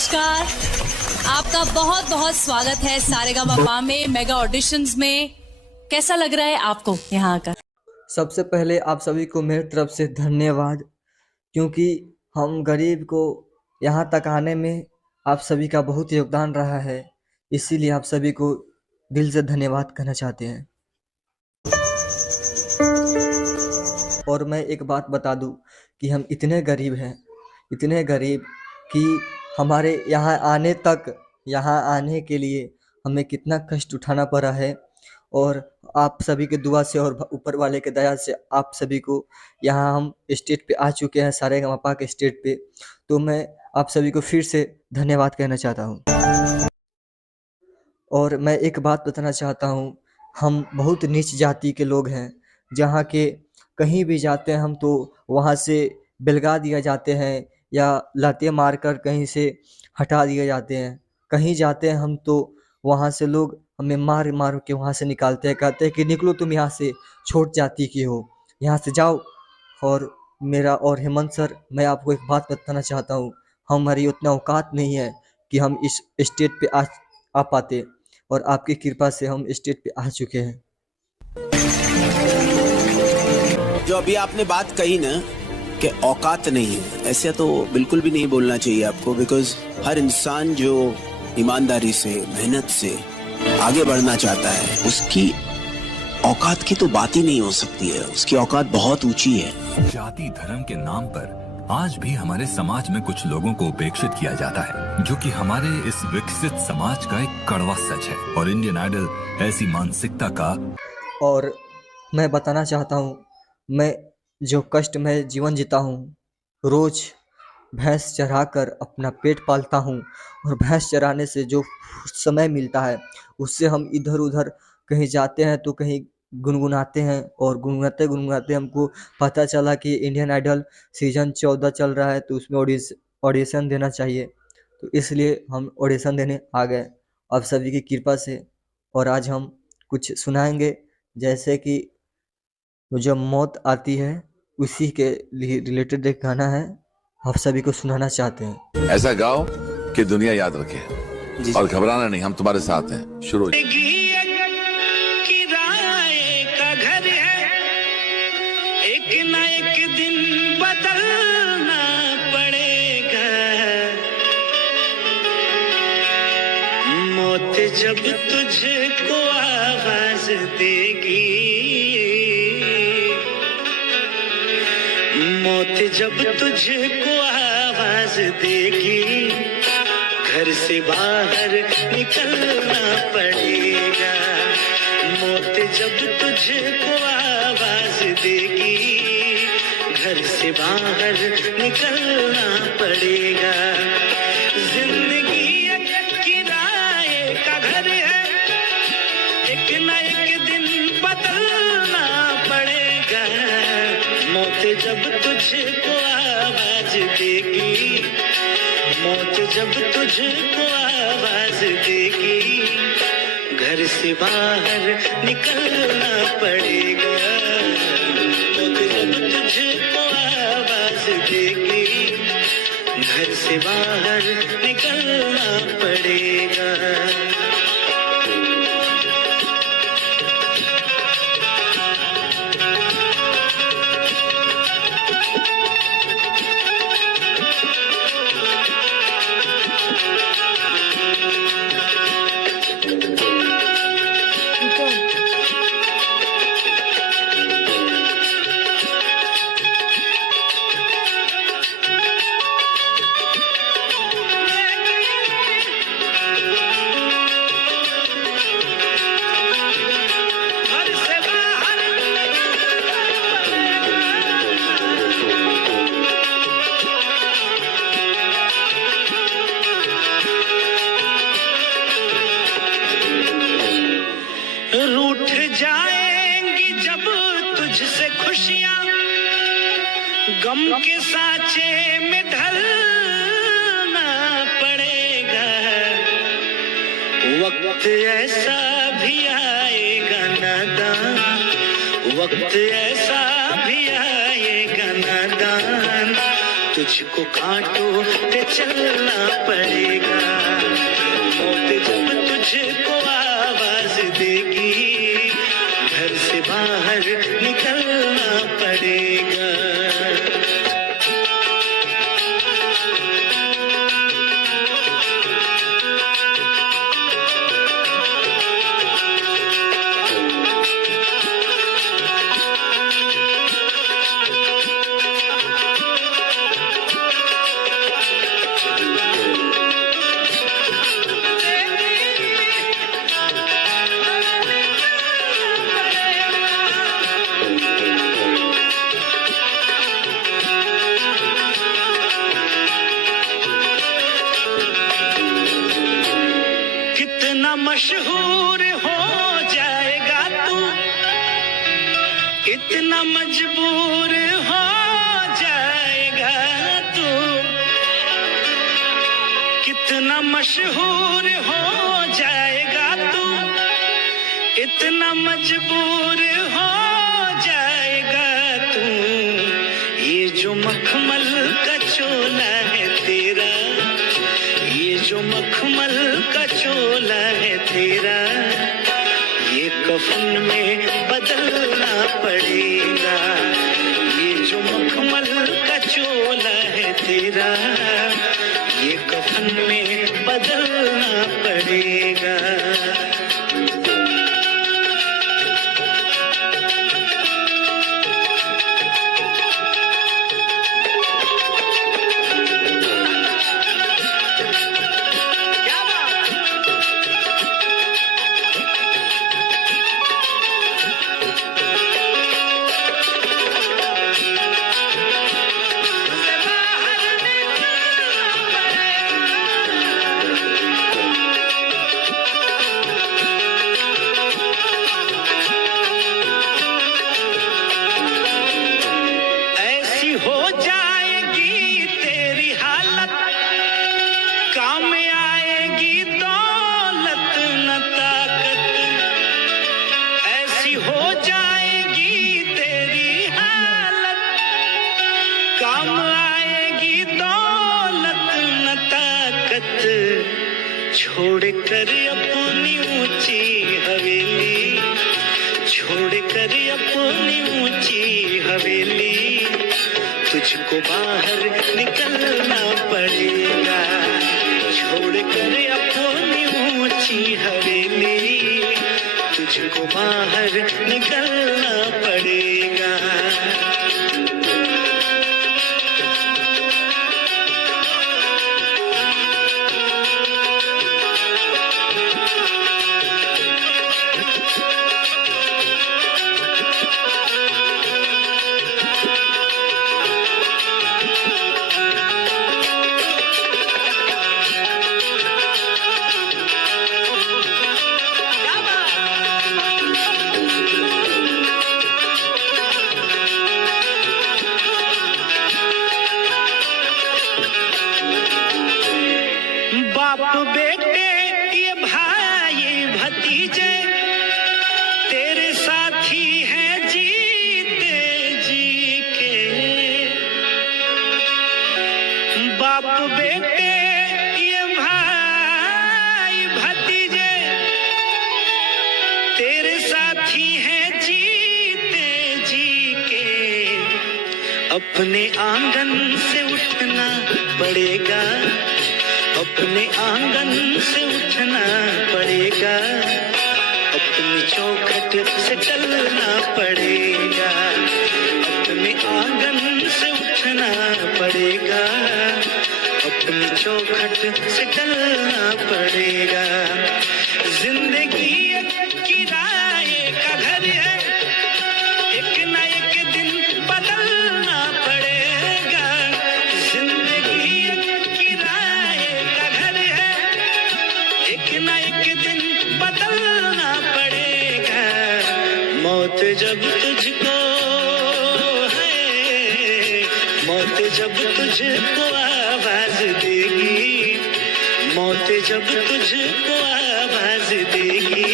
नमस्कार, आपका बहुत बहुत स्वागत है सारेगामापा में मेगा ऑडिशंस में। कैसा लग रहा है आपको यहाँ आकर? सबसे पहले आप सभी को मेरी तरफ से धन्यवाद, क्योंकि हम गरीब को यहाँ तक आने में आप सभी का बहुत योगदान रहा है। इसीलिए आप सभी को दिल से धन्यवाद कहना चाहते हैं। और मैं एक बात बता दूं कि हम इतने गरीब हैं, इतने गरीब कि हमारे यहाँ आने के लिए हमें कितना कष्ट उठाना पड़ा है। और आप सभी के दुआ से और ऊपर वाले के दया से आप सभी को यहाँ हम स्टेज पे आ चुके हैं, सारेगामापा के स्टेज पे। तो मैं आप सभी को फिर से धन्यवाद कहना चाहता हूँ। और मैं एक बात बताना चाहता हूँ, हम बहुत नीच जाति के लोग हैं। जहाँ के कहीं भी जाते हैं हम तो वहाँ से बेलगा दिया जाते हैं या लाते मारकर कहीं से हटा दिए जाते हैं। कहीं जाते हैं हम तो वहाँ से लोग हमें मार मार के वहाँ से निकालते हैं, कहते हैं कि निकलो तुम यहाँ से, छोट जाति की हो, यहाँ से जाओ। और मेरा और हेमंत सर, मैं आपको एक बात बताना चाहता हूँ, हमारी उतना औकात नहीं है कि हम इस स्टेज पे आ पाते। और आपकी कृपा से हम स्टेज पे आ चुके हैं। जो अभी आपने बात कही ना कि औकात नहीं है, ऐसे तो बिल्कुल भी नहीं बोलना चाहिए आपको। बिकॉज हर इंसान जो ईमानदारी से, मेहनत से आगे बढ़ना चाहता है, उसकी औकात की तो बात ही नहीं हो सकती है। उसकी औकात बहुत ऊंची है। जाति धर्म के नाम पर आज भी हमारे समाज में कुछ लोगों को उपेक्षित किया जाता है, जो कि हमारे इस विकसित समाज का एक कड़वा सच है। और इंडियन आइडल ऐसी मानसिकता का। और मैं बताना चाहता हूँ, मैं जो कष्ट में जीवन जीता हूँ, रोज भैंस चराकर अपना पेट पालता हूँ। और भैंस चराने से जो समय मिलता है उससे हम इधर उधर कहीं जाते हैं तो कहीं गुनगुनाते हैं। और गुनगुनाते गुनगुनाते हमको पता चला कि इंडियन आइडल सीजन 14 चल रहा है, तो उसमें ऑडिशन देना चाहिए। तो इसलिए हम ऑडिशन देने आ गए आप सभी की कृपा से। और आज हम कुछ सुनाएंगे, जैसे कि जो मौत आती है उसी के रिलेटेड एक गाना है, आप सभी को सुनाना चाहते हैं। ऐसा गाओ कि दुनिया याद रखे और घबराना नहीं, हम तुम्हारे साथ हैं। शुरू। किराए का घर है, एक ना एक दिन बदलना पड़ेगा। मौत जब तुझको आवाज देगी, मौत जब तुझको आवाज देगी, घर से बाहर निकलना पड़ेगा। मौत जब तुझको आवाज देगी, घर से बाहर निकलना पड़ेगा। जिंदगी एक किराए का घर है, एक ना एक दिन बदलना पड़ेगा। मौत जब तुझको आवाज देगी, मौत जब तुझको आवाज देगी, घर से बाहर निकलना पड़ेगा। मौत जब तुझको आवाज देगी, घर से बाहर निकलना पड़ेगा। रूठ जाएंगी जब तुझसे खुशियां, गम के साँचे में ढलना पड़ेगा। वक्त ऐसा भी आएगा नादान, वक्त ऐसा भी आएगा नादान, तुझको कांटों पे चलना पड़ेगा। इतना मशहूर हो जाएगा तू, इतना मजबूर हो जाएगा तू, कितना मशहूर हो जाएगा तू, इतना मजबूर हो जाएगा तू। ये जो मखमल का चोला है तेरा, ये जो मखमल का चोला है तेरा, ये कफन में बदलना पड़ेगा। ये जो मखमल का चोला है तेरा, ये कफन में बदलना पड़ेगा। छोड़कर अपनी ऊंची हवेली, छोड़कर अपनी ऊंची हवेली, तुझको बाहर निकलना पड़ेगा। छोड़कर अपनी ऊंची हवेली, तुझको बाहर निकलना पड़ेगा। बाप बेटे ये भाई भतीजे तेरे साथी हैं जीते जी के। बाप बेटे ये भाई भतीजे तेरे साथी हैं जीते जी के। अपने आंगन से उठना पड़ेगा, अपने आंगन से उठना पड़ेगा, अपनी चौखट से टलना पड़ेगा। अपने आंगन से उठना पड़ेगा, अपनी चौखट से टलना पड़ेगा। जिंदगी एक किराए का घर है, एक न एक दिन बदलना पड़ेगा। जिंदगी एक किराए का घर है, एक न एक दिन बदलना पड़ेगा। मौत जब तुझको है, मौत जब तुझको आवाज देगी, मौत जब तुझको आवाज देगी,